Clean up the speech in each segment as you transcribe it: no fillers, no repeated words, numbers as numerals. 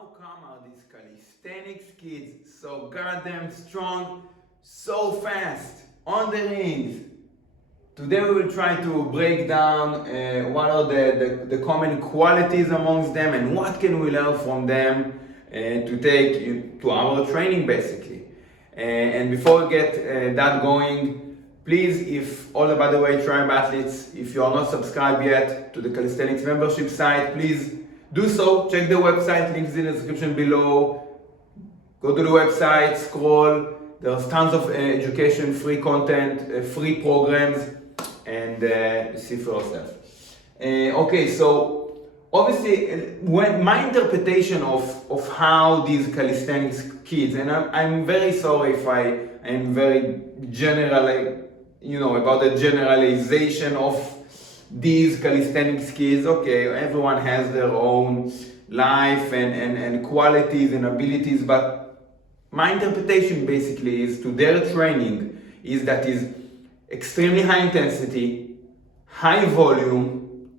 How come are these calisthenics kids so goddamn strong, so fast, on the rings? Today we will try to break down what are the common qualities amongst them and what can we learn from them to take to our training basically. And before we get that going, please, if all the by the way tribe athletes, if you are not subscribed yet to the calisthenics membership site, please do so. Check the website, links in the description below. Go to the website, scroll. There's tons of education, free content, free programs, and see for yourself. Okay, so obviously, when my interpretation of how these calisthenics kids, and I'm very sorry if I am very general, about the generalization of these calisthenics kids. Okay, everyone has their own life and qualities and abilities, but my interpretation basically is to their training is that is extremely high intensity, high volume,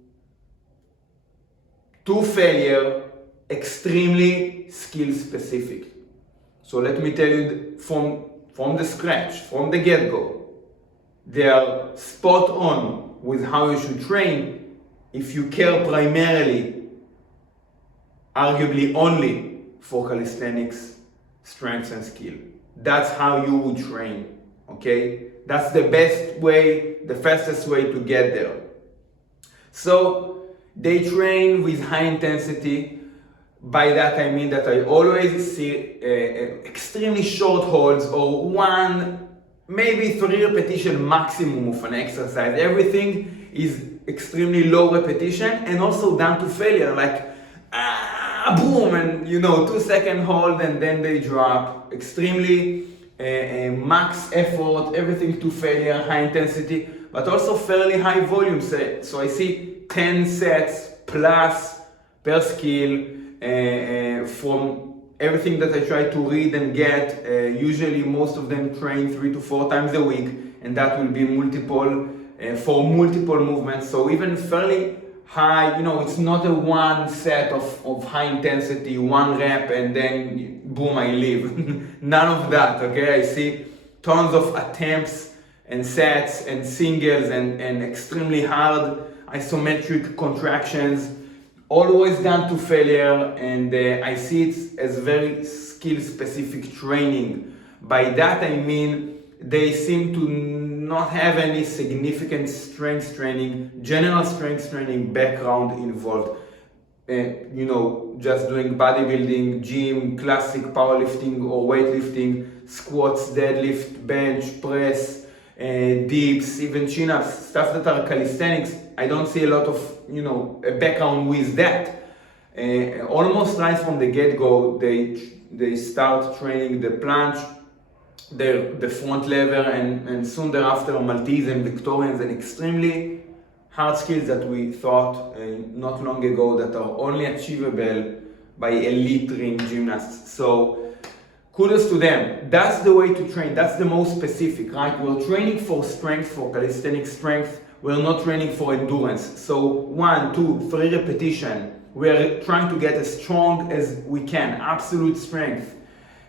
to failure, extremely skill specific. So let me tell you from the scratch, from the get-go, they are spot on with how you should train if you care primarily, arguably only, for calisthenics, strength and skill. That's how you would train, okay? That's the best way, the fastest way to get there. So they train with high intensity. By that I mean that I always see extremely short holds or one, maybe 3 repetition maximum of an exercise. Everything is extremely low repetition and also down to failure, like boom, and 2-second hold and then they drop. Extremely max effort, everything to failure, high intensity, but also fairly high volume. So I see 10 sets plus per skill from everything that I try to read and get. Usually most of them train 3 to 4 times a week, and that will be multiple for multiple movements. So even fairly high, it's not a one set of high intensity, 1 rep and then boom, I leave. None of that, okay? I see tons of attempts and sets and singles and extremely hard isometric contractions, always down to failure, and I see it as very skill-specific training. By that I mean they seem to not have any significant strength training, general strength training background involved. Just doing bodybuilding, gym, classic powerlifting or weightlifting, squats, deadlift, bench, press, dips, even chin-ups, stuff that are calisthenics. I don't see a lot of, a background with that. Almost right from the get-go, they start training the planche, the front lever, and soon thereafter Maltese and Victorians, and extremely hard skills that we thought not long ago that are only achievable by elite ring gymnasts. So kudos to them. That's the way to train. That's the most specific, right? We're training for strength, for calisthenic strength. We're not training for endurance. So 1, 2, 3 repetition. We're trying to get as strong as we can. Absolute strength.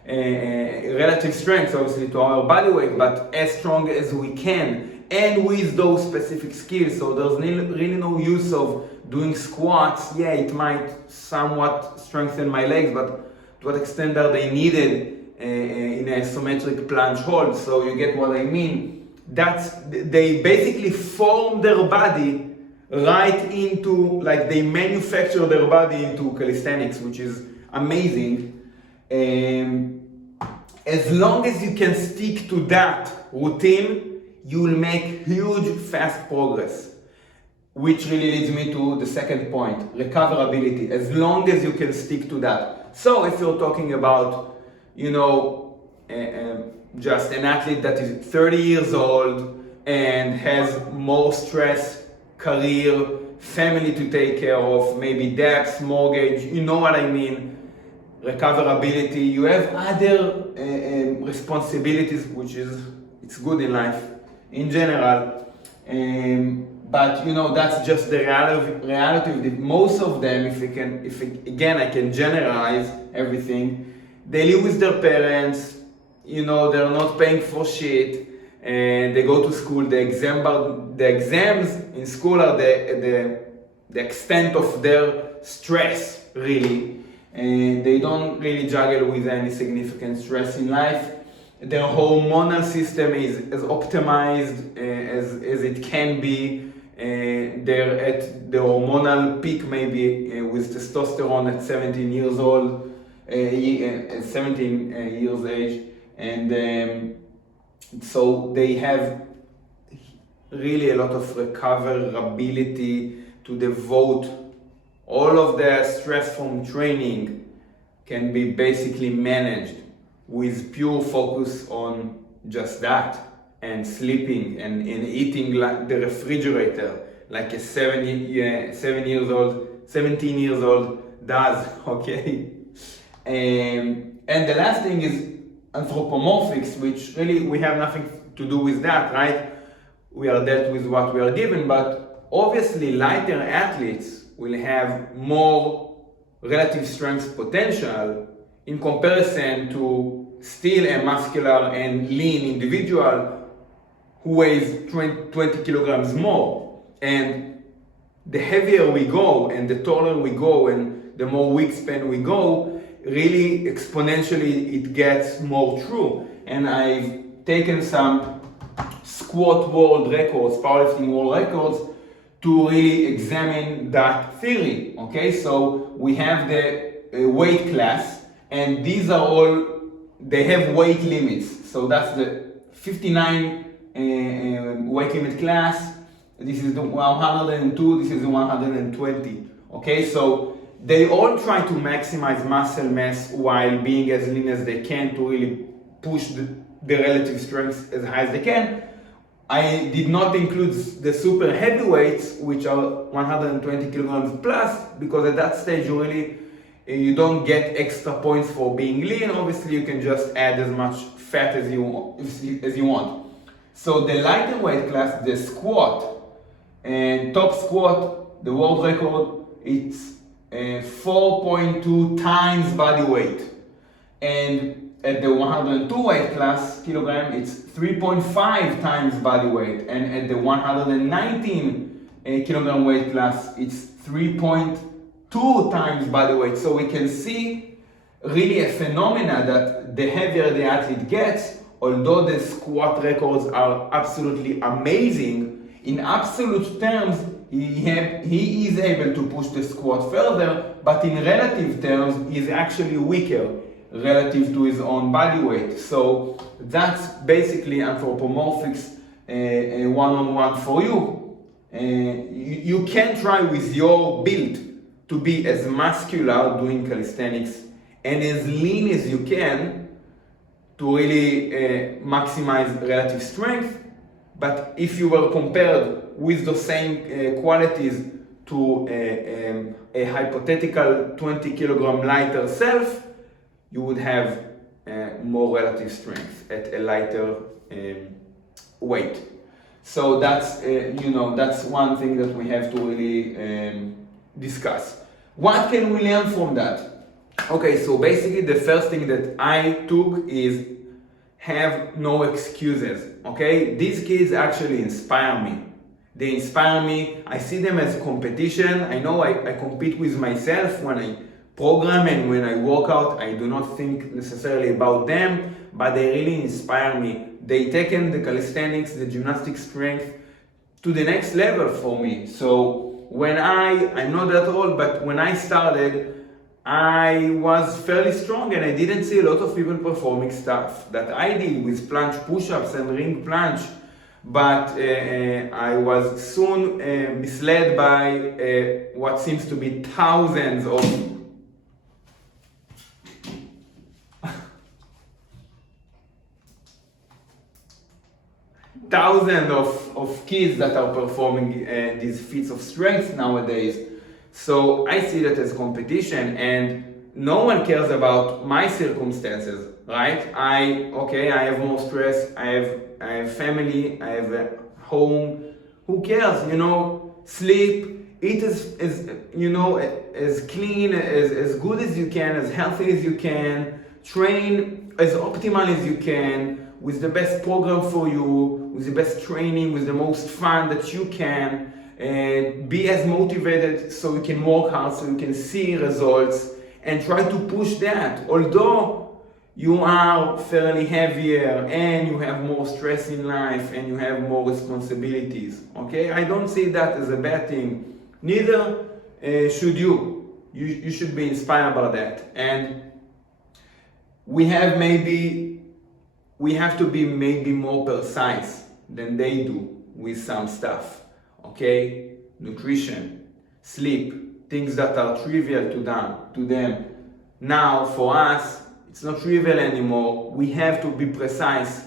Relative strength, obviously, to our body weight, but as strong as we can. And with those specific skills. So there's really no use of doing squats. Yeah, it might somewhat strengthen my legs, but to what extent are they needed in a isometric planche hold? So you get what I mean. They basically form their body right into, like they manufacture their body into calisthenics, which is amazing. As long as you can stick to that routine, you will make huge, fast progress. Which really leads me to the second point, recoverability. As long as you can stick to that. So if you're talking about, just an athlete that is 30 years old and has more stress, career, family to take care of, maybe debts, mortgage, you know what I mean, recoverability. You have other responsibilities, which is, it's good in life in general. But you know, that's just the reality of it. Most of them, again, I can generalize everything, they live with their parents, you know, they're not paying for shit, and they go to school. The exams in school are the extent of their stress, really. And they don't really juggle with any significant stress in life. Their hormonal system is as optimized as it can be. They're at the hormonal peak, maybe with testosterone at 17 years old, 17 years age, and so they have really a lot of recoverability to devote. All of their stress from training can be basically managed with pure focus on just that, and sleeping and eating like the refrigerator, like a 17 years old does, okay? And the last thing is anthropomorphics, which really we have nothing to do with that, right? We are dealt with what we are given, but obviously lighter athletes will have more relative strength potential in comparison to still a muscular and lean individual who weighs 20 kilograms more. And the heavier we go and the taller we go and the more wingspan we go, really exponentially it gets more true. And I've taken some squat world records, powerlifting world records, to really examine that theory. Okay, so we have the weight class, and these are all, they have weight limits. So that's the 59 weight limit class. This is the 102, this is the 120. Okay, so they all try to maximize muscle mass while being as lean as they can to really push the relative strength as high as they can. I did not include the super heavyweights, which are 120 kilograms plus, because at that stage you don't get extra points for being lean. Obviously, you can just add as much fat as you want. So the lighter weight class, the squat and top squat, the world record, it's 4.2 times body weight, and at the 102 weight class kilogram, it's 3.5 times body weight, and at the 119 kilogram weight class, it's 3.2 times body weight. So we can see really a phenomena that the heavier the athlete gets, although the squat records are absolutely amazing, in absolute terms, he is able to push the squat further, but in relative terms, he's actually weaker relative to his own body weight. So that's basically anthropomorphics one-on-one for you. You can try with your build to be as muscular doing calisthenics and as lean as you can to really maximize relative strength. But if you were compared with the same qualities to a hypothetical 20 kilogram lighter self, you would have more relative strength at a lighter weight. So that's that's one thing that we have to really discuss. What can we learn from that? Okay, so basically the first thing that I took is have no excuses. Okay, these kids actually inspire me. They inspire me. I see them as competition. I know I compete with myself when I program and when I work out. I do not think necessarily about them, but they really inspire me. They taken the calisthenics, the gymnastic strength to the next level for me. So when I'm not that old, but when I started, I was fairly strong and I didn't see a lot of people performing stuff that I did with planche push-ups and ring planche. But I was soon misled by what seems to be thousands of kids that are performing these feats of strength nowadays. So I see that as competition, and no one cares about my circumstances, right? I have more stress, I have family, I have a home, Who cares? You know, sleep, eat as you know, as clean, as good as you can, as healthy as you can, train as optimal as you can, with the best program for you, with the best training, with the most fun that you can, and be as motivated so you can work hard, so you can see results, and try to push that. Although you are fairly heavier and you have more stress in life and you have more responsibilities, okay? I don't see that as a bad thing. Neither should you. You should be inspired by that. And we have to be maybe more precise than they do with some stuff, okay? Nutrition, sleep, things that are trivial to them. Now, for us, it's not trivial anymore. We have to be precise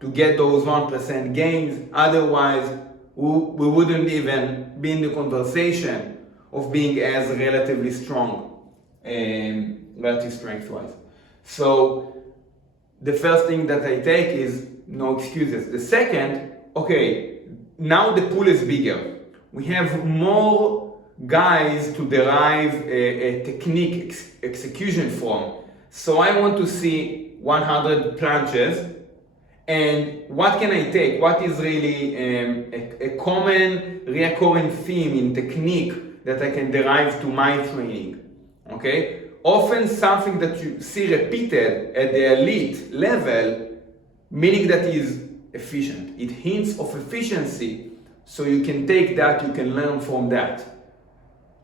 to get those 1% gains. Otherwise, we wouldn't even be in the conversation of being as relatively strong, relative strength-wise. So the first thing that I take is no excuses. The second, okay, now the pool is bigger. We have more guys to derive a technique execution from. So I want to see 100 planches, and what can I take? What is really a common recurring theme in technique that I can derive to my training, okay? Often something that you see repeated at the elite level, meaning that is efficient. It hints of efficiency, so you can take that, you can learn from that,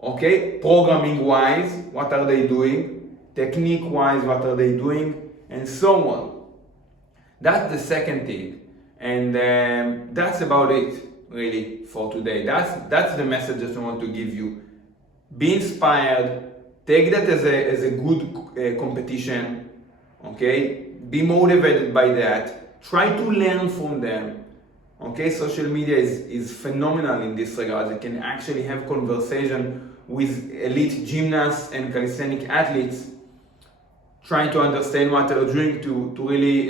okay? Programming-wise, what are they doing? Technique-wise, what are they doing? And so on. That's the second thing. And that's about it, really, for today. That's the message that I want to give you. Be inspired. Take that as a good competition, okay? Be motivated by that. Try to learn from them, okay? Social media is phenomenal in this regard. You can actually have conversation with elite gymnasts and calisthenic athletes, trying to understand what they're doing to really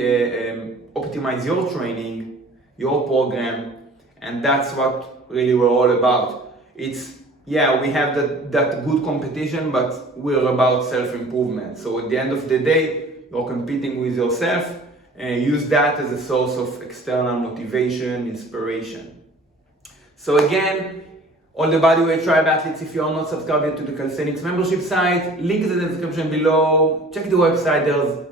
optimize your training, your program, and that's what really we're all about. It's, yeah, we have that good competition, but we're about self-improvement. So at the end of the day, you're competing with yourself, and use that as a source of external motivation, inspiration. So again, all the Bodyweight Tribe athletes, if you are not subscribed yet to the Calisthenics membership site, link is in the description below. Check the website, there's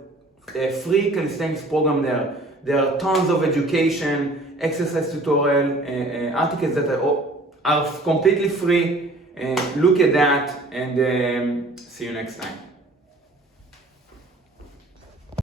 a free calisthenics program there. There are tons of education, exercise tutorial, articles that are completely free. Look at that, and see you next time.